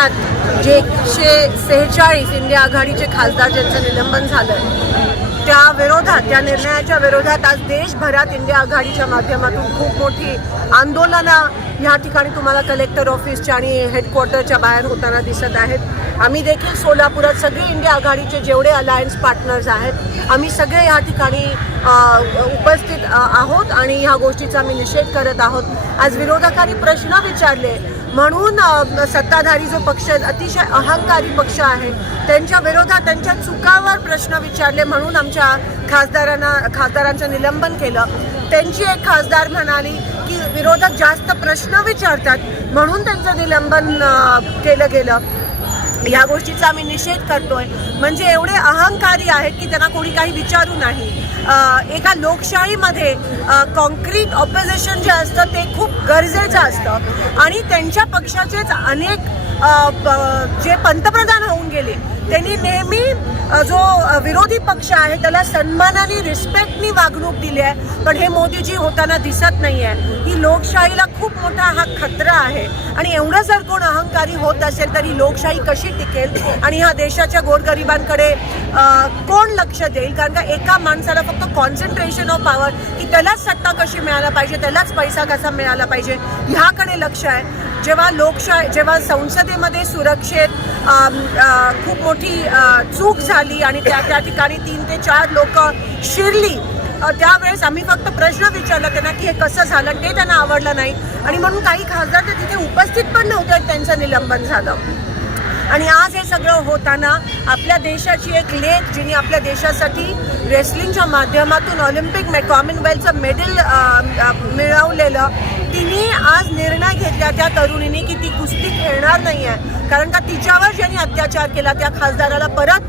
राज्यात जे 146 इंडिया आघाडीचे खासदार ज्यांचं निलंबन झालं त्या निर्णयाच्या विरोधात आज देशभरात इंडिया आघाडीच्या माध्यमातून खूप मोठी आंदोलनं ह्या ठिकाणी तुम्हाला कलेक्टर ऑफिसच्या आणि हेडक्वार्टरच्या बाहेर होताना दिसत आहेत। आम्ही देखील सोलापुरात सगळे इंडिया आघाडीचे जेवढे अलायन्स पार्टनर्स आहेत आम्ही सगळे या ठिकाणी उपस्थित आहोत आणि ह्या गोष्टीचा आम्ही निषेध करत आहोत। आज विरोधकांनी प्रश्न विचारले म्हणून सत्ताधारी जो पक्ष अतिशय अहंकारी पक्ष आहे त्यांच्या विरोधात त्यांच्या चुकावर प्रश्न विचारले म्हणून आमच्या खासदारांचं निलंबन केलं। त्यांची एक खासदार म्हणाली की विरोधक जास्त प्रश्न विचारतात म्हणून त्यांचं निलंबन केलं गेलं। या गोष्टीचा आम्ही निषेध करतोय। म्हणजे एवढे अहंकारी आहेत की त्यांना कोणी काही विचारू नाही। एका लोकशाहीमध्ये कॉन्क्रीट ऑपोजिशन जे असतं ते खूप गरजेचं असतं आणि त्यांच्या पक्षाचेच अनेक जे पंतप्रधान होऊन गेले त्यांनी नेहमी जो विरोधी पक्ष आहे त्याला सन्मानाने रिस्पेक्टनी वागणूक दिली आहे, पण हे मोदीजी होताना दिसत नाही आहे। ही लोकशाहीला खूप मोठा हा खतरा आहे आणि एवढं जर कोण अहंकारी होत असेल तर ही लोकशाही कशी टिकेल आणि ह्या देशाच्या गोरगरिबांकडे कोण लक्ष देईल? कारण का एका माणसाला फक्त कॉन्सन्ट्रेशन ऑफ पॉवर की त्यालाच सत्ता कशी मिळायला पाहिजे, त्यालाच पैसा कसा मिळाला पाहिजे ह्याकडे लक्ष आहे। जेव्हा संसदेमध्ये सुरक्षेत खूप मोठी चूक झाली आणि त्या ठिकाणी 3 ते 4 लोक शिरली त्यावेळेस आम्ही फक्त प्रश्न विचारला त्यांना की हे कसं झालं, ते त्यांना आवडलं नाही आणि म्हणून काही खासदार तर तिथे उपस्थित पण नव्हते, त्यांचं निलंबन झालं। आणि आज हे सगळं होताना आपल्या देशाची एक लेख जिने आपल्या देशासाठी रेसलिंगच्या माध्यमातून ऑलिम्पिक कॉमनवेल्थचं मेडल मिळवलेलं तिने आज निर्णय घेतला त्या तरुणीने की ती कुस्ती खेळणार नाही आहे, कारण का तिच्यावर ज्यांनी अत्याचार केला त्या खासदाराला परत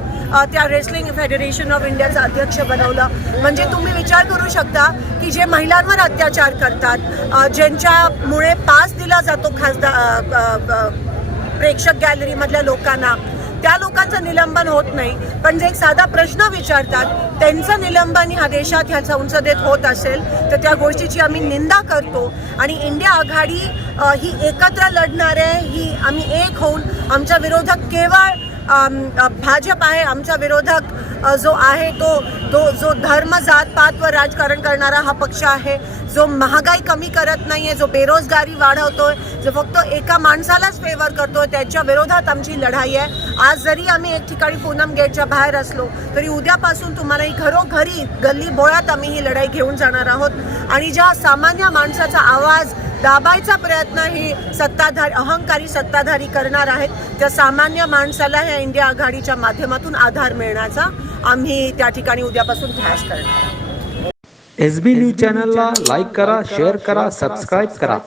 त्या रेसलिंग फेडरेशन ऑफ इंडियाचं अध्यक्ष बनवलं। म्हणजे तुम्ही विचार करू शकता की जे महिलांवर अत्याचार करतात, ज्यांच्यामुळे पास दिला जातो प्रेक्षक गॅलरीमधल्या लोकांना, त्या लोकांचं निलंबन होत नाही, पण जे एक साधा प्रश्न विचारतात त्यांचं निलंबन ह्या देशात ह्या संसदेत होत असेल तर त्या गोष्टीची आम्ही निंदा करतो। आणि इंडिया आघाडी ही एकत्र लढणार आहे, ही आम्ही एक होऊन आमचा विरोधक केवळ भाजप आहे, आमचा विरोधक जो आहे जो धर्म जात पातवर राजकारण करणारा हा पक्ष आहे, जो महागाई कमी करत नाही आहे, जो बेरोजगारी वाढवतोय, जो फक्त एका माणसालाच फेवर करतोय, त्याच्या विरोधात आमची लढाई आहे। आज जरी आम्ही एक ठिकाणी पूनम गेटच्या बाहेर असलो तरी उद्यापासून तुम्हाला घरोघरी गल्ली बोळात आम्ही ही लढाई घेऊन जाणार आहोत आणि ज्या सामान्य माणसाचा आवाज दाबायचा प्रयत्न ही अहंकारी सत्ताधारी करणार आहेत त्या सामान्य माणसाला ह्या इंडिया आघाडीच्या माध्यमातून आधार मिळण्याचा आम्ही त्या ठिकाणी उद्यापासून प्रयास करणार। SB न्यूज चॅनलला लाईक करा, शेअर करा, सबस्क्राईब करा।